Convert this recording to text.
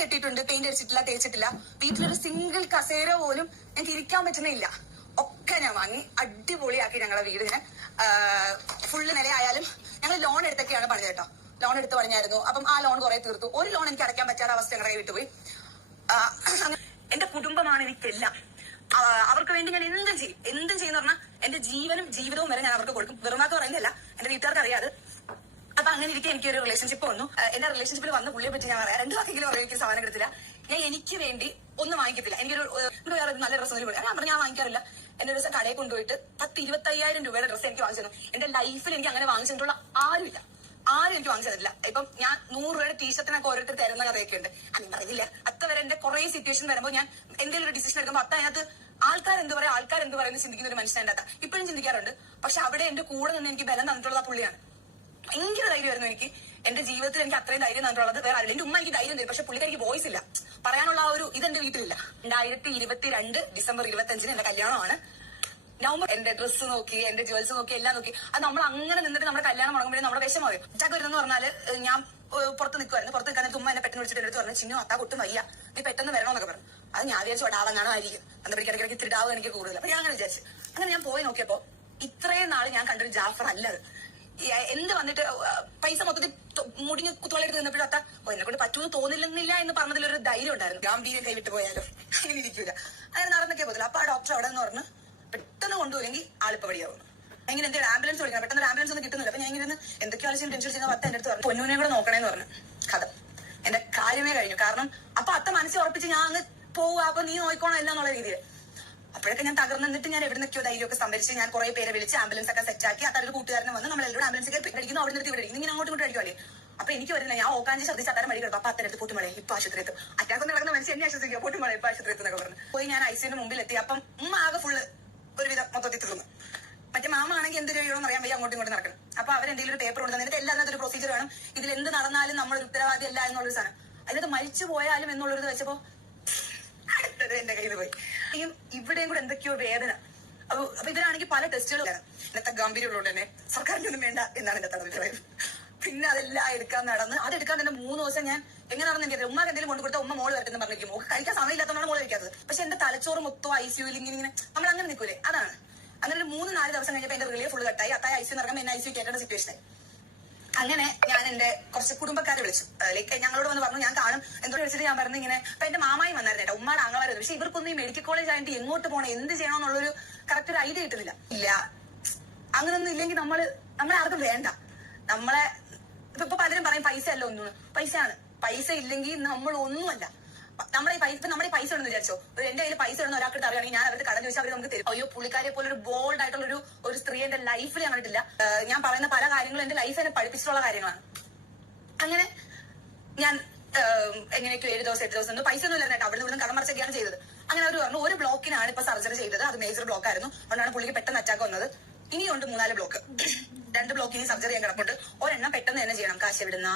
കെട്ടിയിട്ടുണ്ട് പെയിന്റ് അടിച്ചിട്ടില്ല തേച്ചിട്ടില്ല. വീട്ടിലൊരു സിംഗിൾ കസേര പോലും എനിക്ക് ഇരിക്കാൻ പറ്റുന്നില്ല. ഒക്കെ ഞാൻ വാങ്ങി അടിപൊളിയാക്കി ഞങ്ങളെ വീടിന് ഫുള്ള് നിലയായാലും ഞങ്ങൾ ലോൺ എടുത്തൊക്കെയാണ് പറഞ്ഞത് കേട്ടോ. ലോൺ എടുത്ത് പറഞ്ഞായിരുന്നു. അപ്പം ആ ലോൺ കുറെ തീർത്തു. ഒരു ലോൺ എനിക്ക് അടയ്ക്കാൻ പറ്റാത്ത അവസ്ഥ ഞങ്ങളുടെ വിട്ടുപോയി. എന്റെ കുടുംബമാണ് എനിക്കെല്ലാം. അവർക്ക് വേണ്ടി ഞാൻ എന്തും ചെയ്യും. എന്തും ചെയ്യുന്ന പറഞ്ഞാൽ എന്റെ ജീവനും ജീവിതവും വരെ ഞാൻ അവർക്ക് കൊടുക്കും. വെറുമാക്ക് പറയുന്നില്ല എന്റെ വീട്ടുകാർക്ക് അറിയാതെ അങ്ങനെ ഇരിക്കെ എനിക്ക് ഒരു റിലേഷൻഷിപ്പ് വന്നു എന്റെ റിലേഷൻഷിപ്പിൽ വന്ന പുള്ളിയെ പറ്റി ഞാൻ രണ്ടു വാക്കെങ്കിലും അറിയിക്കും സാധനം എടുത്തില്ല. ഞാൻ എനിക്ക് വേണ്ടി ഒന്നും വാങ്ങിക്കത്തില്ല. എനിക്കൊരു ഇവിടെ വേറെ നല്ല ഡ്രസ്സ് ഒന്നും ഞാൻ പറഞ്ഞു ഞാൻ വാങ്ങിക്കാറില്ല. എന്റെ ഒരു ദിവസം കടയിൽ കൊണ്ടുപോയിട്ട് പത്ത് ഇരുപത്തയ്യായിരം രൂപയുടെ ഡ്രസ്സ് എനിക്ക് വാങ്ങിച്ചു എന്റെ ലൈഫിൽ എനിക്ക് അങ്ങനെ വാങ്ങിച്ചിട്ടുള്ള ആരുമില്ല. ആരും എനിക്ക് വാങ്ങിച്ചു തന്നില്ല ഇപ്പം ഞാൻ നൂറ് രൂപയുടെ ടീഷർട്ടിനൊക്കെ ഓരോരുത്തർ തരുന്ന കഥയൊക്കെ ഉണ്ട്. അങ്ങനെ അറിയില്ല അത്ത വരെ എന്റെ കുറെ സിറ്റുവേഷൻ വരുമ്പോൾ ഞാൻ എന്തെങ്കിലും ഒരു ഡിസിഷൻ എടുക്കുമ്പോൾ അത്ത അതിനകത്ത് ആൾക്കാർ എന്ത് പറയാം ആൾക്കാർ എന്ത് പറയുന്നത് ചിന്തിക്കുന്ന ഒരു മനുഷ്യന്റെ അത്ത ഇപ്പോഴും ചിന്തിക്കാറുണ്ട്. പക്ഷെ അവിടെ എന്റെ കൂടെ നിന്ന് എനിക്ക് ബലം തന്നിട്ടുള്ള പുള്ളിയാണ്. ഭയങ്കര ധൈര്യമായിരുന്നു എനിക്ക്. എന്റെ ജീവിതത്തിൽ എനിക്ക് അത്രയും ധൈര്യം തന്നിട്ടുള്ളത്. വേറെ ആരില്ല എന്റെ ഉമ്മ എനിക്ക് ധൈര്യം തരും. പക്ഷെ പുള്ളിക്കാരിക്ക് വോയിസ് ഇല്ല. പറയാനുള്ള ആ ഒരു എന്റെ വീട്ടിലില്ല. രണ്ടായിരത്തി ഇരുപത്തിരണ്ട് ഡിസംബർ ഇരുപത്തി അഞ്ചിന് എന്റെ കല്യാണമാണ്. നവംബർ എന്റെ ഡ്രസ്സ് നോക്കി എന്റെ ജ്വൽസ് നോക്കി എല്ലാം നോക്കി. അത് നമ്മൾ അങ്ങനെ നിന്നിട്ട് നമ്മുടെ കല്യാണം മുടങ്ങുമ്പോഴേ നമ്മുടെ വിഷമമായി ചാക്ക് വരുന്നെന്ന് പറഞ്ഞാൽ ഞാൻ പുറത്ത് നിൽക്കുമായിരുന്നു പുറത്ത് നിൽക്കാൻ ഉമ്മ എന്നെ പെട്ടെന്ന് വിളിച്ചിട്ട് എടുത്ത് പറഞ്ഞു ചിന്നു അത്താ കൊട്ടും വയ്യ. നീ പെട്ടെന്ന് വരണമെന്നൊക്കെ പറഞ്ഞു. അത് ഞാൻ വിചാരിച്ചു ഡാവങ്ങാണോ ആയിരിക്കും പറയുക ഇടയ്ക്കിടയ്ക്ക് ഇത്തിരി ഡാവ് എനിക്ക് കൂടുതൽ. അപ്പൊ ഞാൻ അങ്ങനെ വിചാരിച്ചു. അങ്ങനെ ഞാൻ പോയി നോക്കിയപ്പോ ഇത്രയും നാൾ ഞാൻ കണ്ടൊരു ജാഫർ അല്ലത് എന്ത് വന്നിട്ട് പൈസ മൊത്തത്തിൽ മുടിഞ്ഞ് കുത്തുവളയിട്ട് നിന്നപ്പോഴും അത്ത എന്നെ കൊണ്ട് പറ്റുമെന്ന് തോന്നില്ലെന്നില്ല എന്ന് പറഞ്ഞതിൽ ഒരു ധൈര്യം ഉണ്ടായിരുന്നു. ഗാംഭീര്യം കൈവിട്ട് പോയാലോ? അങ്ങനെ ഇരിക്കൂല. അങ്ങനെ നടന്നൊക്കെ പോകത്തില്ല. അപ്പൊ ആ ഡോക്ടർ അവിടെ നിന്ന് പറഞ്ഞു പെട്ടെന്ന് കൊണ്ടുപോയെങ്കിൽ ആളിപ്പ വഴിയാവുന്നു എങ്ങനെ എന്തെങ്കിലും ആംബുലൻസ് വിളിക്കണം. പെട്ടെന്ന് ആംബുലൻസ് ഒന്നും കിട്ടുന്നില്ല. അപ്പൊ ഞാൻ ഇങ്ങനെ എന്തൊക്കെ എന്തൊക്കെയോ ആലോചിച്ച് ടെൻഷൻ ചെയ്യുന്ന പത്ത് എന്റെ അടുത്ത് പറഞ്ഞു. പൊന്നൂനെ കൂടെ നോക്കണേന്ന് പറഞ്ഞു. കഥ. എന്റെ കാര്യമേ കഴിഞ്ഞു. കാരണം അപ്പൊ അത്ത മനസ്സിൽ ഉറപ്പിച്ച് ഞാൻ അങ്ങ് പോവുക. അപ്പൊ നീ നോക്കണോ എല്ലാം എന്നുള്ള രീതിയിൽ അപ്പോഴൊക്കെ ഞാൻ തകർന്ന് നിന്നിട്ട് ഞാൻ എവിടെ നിൽക്കുമോ ധൈര്യമൊക്കെ സംഭരിച്ച് ഞാൻ കുറെ പേരെ വിളിച്ച് ആംബുലൻസ് ഒക്കെ സെറ്റ് ആക്കി അതൊരു കൂട്ടുകാരനെ വന്ന് നമ്മൾ എല്ലാവരും ആംബുലൻസ് കയറി അടിക്കുന്നു അവിടെ നിർത്തി ഇവിടെ ഇങ്ങനെ അങ്ങോട്ട് ഇങ്ങോട്ട് അടിക്കുമല്ലേ അപ്പൊ എനിക്ക് വരുന്നില്ല. ഞാൻ ഓക്കാഞ്ചി ശ്രദ്ധിച്ച് അത്തരം വഴി കിടക്കും. അപ്പൊ അത്തരത്ത് പൊട്ടുമളെ ഇപ്പൊ ആശുപത്രി എത്തും അറ്റാക്ക് ഒന്ന് നടക്കുന്ന മനുഷ്യൻ എന്നെ ആശ്വസിക്കുക. പൊട്ടുമളെ ഇപ്പൊ ആശുപത്രി എന്നൊക്കെ പറഞ്ഞു. പോയി ഞാൻ ഐസിന്റെ മുമ്പിൽ എത്തി അപ്പം ഉമ്മ ആകെ ഫുള്ള് ഒരുവിധം മൊത്തത്തിൽ തീർന്നു മറ്റേ മാമ ആണെങ്കിൽ എന്ത് ചെയ്യണമെന്ന് അറിയാൻ വയ്യ. അങ്ങോട്ടും ഇങ്ങോട്ടും നടക്കണം. അപ്പൊ അവരെന്തെങ്കിലും ഒരു പേപ്പർ കൊണ്ട് തന്നിട്ട് എല്ലാത്തിനകത്ത് ഒരു പ്രൊസീജിയർ വേണം. ഇതിൽ എന്ത് നടന്നാലും നമ്മൾ ഉത്തരവാദി അല്ല എന്നുള്ളൊരു സാധനം. അതിനകത്ത് മരിച്ചു പോയാലും എന്നുള്ളൊരു വെച്ചപ്പോ എന്റെ കയ്യിൽ പോയി. ഇവിടെയും കൂടെ എന്തൊക്കെയോ വേദന. അപ്പൊ അപ്പൊ ഇവരാണെങ്കിൽ പല ടെസ്റ്റുകൾ ഇന്നത്തെ ഗംഭീരമുള്ളതുകൊണ്ട് തന്നെ സർക്കാരിന്റെ ഒന്നും വേണ്ട എന്നാണ് എന്റെ അഭിപ്രായം. പിന്നെ അതെല്ലാം എടുക്കാൻ നടന്ന് അതെടുക്കാൻ തന്നെ മൂന്ന് ദിവസം ഞാൻ എങ്ങനെ നടന്ന് എനിക്കറിയാം ഉമ്മ എന്തെങ്കിലും കൊണ്ടു കൊടുത്താൽ ഉമ്മ മോൾ വരട്ടെന്ന് പറഞ്ഞിരിക്കും. മോക്ക് കഴിക്കാൻ സമയമില്ലാത്തതാണ് മോൾ കഴിക്കാത്തത് പക്ഷെ എന്റെ തലച്ചോറ് മൊത്തം ഐ സിയുയിൽ ഇങ്ങനെ ഇങ്ങനെ നമ്മൾ അങ്ങനെ നിൽക്കൂലേ. അതാണ്. അങ്ങനെ ഒരു മൂന്ന് നാല് ദിവസം കഴിഞ്ഞപ്പോൾ എന്റെ റിലേ ഫുൾ കട്ടായി. അത്തായ ഐ സി നടക്കുമ്പോൾ എന്നെ ഐ സി കേട്ടേണ്ട സിറ്റുവേഷൻ അങ്ങനെ ഞാൻ എന്റെ കുറച്ച് കുടുംബക്കാരെ വിളിച്ചു. ലൈക്ക് ഞങ്ങളോട് വന്ന് പറഞ്ഞു ഞാൻ കാണും. എന്തോ വിളിച്ചിട്ട് ഞാൻ പറഞ്ഞു ഇങ്ങനെ അപ്പൊ എന്റെ മാമായി വന്നായിരുന്നു കേട്ടോ ഉമ്മാടെ ആങ്ങളായിരുന്നു പക്ഷെ ഇവർക്കൊന്നും ഈ മെഡിക്കൽ കോളേജ് ആയിട്ട് എങ്ങോട്ട് പോകണം എന്ത് ചെയ്യണം എന്നുള്ളൊരു കറക്റ്റ് ഒരു ഐഡിയ കിട്ടുന്നില്ല. ഇല്ല. അങ്ങനൊന്നും ഇല്ലെങ്കിൽ നമ്മൾ നമ്മളെ ആർക്കും വേണ്ട. നമ്മളെ ഇപ്പൊ പലരും പറയും പൈസ അല്ല ഒന്നും. പൈസയാണ്. പൈസ ഇല്ലെങ്കിൽ നമ്മൾ ഒന്നുമല്ല നമ്മുടെ ഇപ്പൊ നമ്മുടെ പൈസ ഉണ്ടെന്ന് വിചാരിച്ചോ? എന്റെ കയ്യിൽ പൈസ ഉണ്ടെന്ന് ഒരാൾക്ക് അറിയാണെങ്കിൽ ഞാൻ അവർക്ക് കടം ചോദിച്ചാൽ അവർ നമുക്ക് തരും. അയ്യോ പുള്ളിക്കാരെ പോലെ ഒരു ബോൾഡ് ആയിട്ടുള്ള ഒരു ഒരു സ്ത്രീ എന്റെ ലൈഫിൽ ഞാൻ കണ്ടിട്ടില്ല. ഞാൻ പറയുന്ന പല കാര്യങ്ങളും എന്റെ ലൈഫ് എന്നെ പഠിപ്പിച്ചിട്ടുള്ള കാര്യങ്ങളാണ്. അങ്ങനെ ഞാൻ എങ്ങനെയൊക്കെ ഏഴ് ദിവസം എട്ട് ദിവസം പൈസ ഒന്നും ഇല്ലായിരുന്നു അവിടെ നിന്ന് കടം മറിച്ചൊക്കെയാണ് ചെയ്തത്. അങ്ങനെ അവർ പറഞ്ഞു ഒരു ബ്ലോക്കിനാണ് ഇപ്പൊ സർജറി ചെയ്തത്. അത് മേജർ ബ്ലോക്ക് ആയിരുന്നു. അതുകൊണ്ടാണ് പുള്ളിക്ക് പെട്ടെന്ന് അറ്റാക്ക് വന്നത്. ഇനിയുണ്ട് മൂന്നാൽ ബ്ലോക്ക് രണ്ട് ബ്ലോക്ക് ഇനി സർജറി ചെയ്യാൻ കിടപ്പുണ്ട്. ഒരെണ്ണം പെട്ടെന്ന് തന്നെ ചെയ്യണം. കാശ് എവിടുന്ന?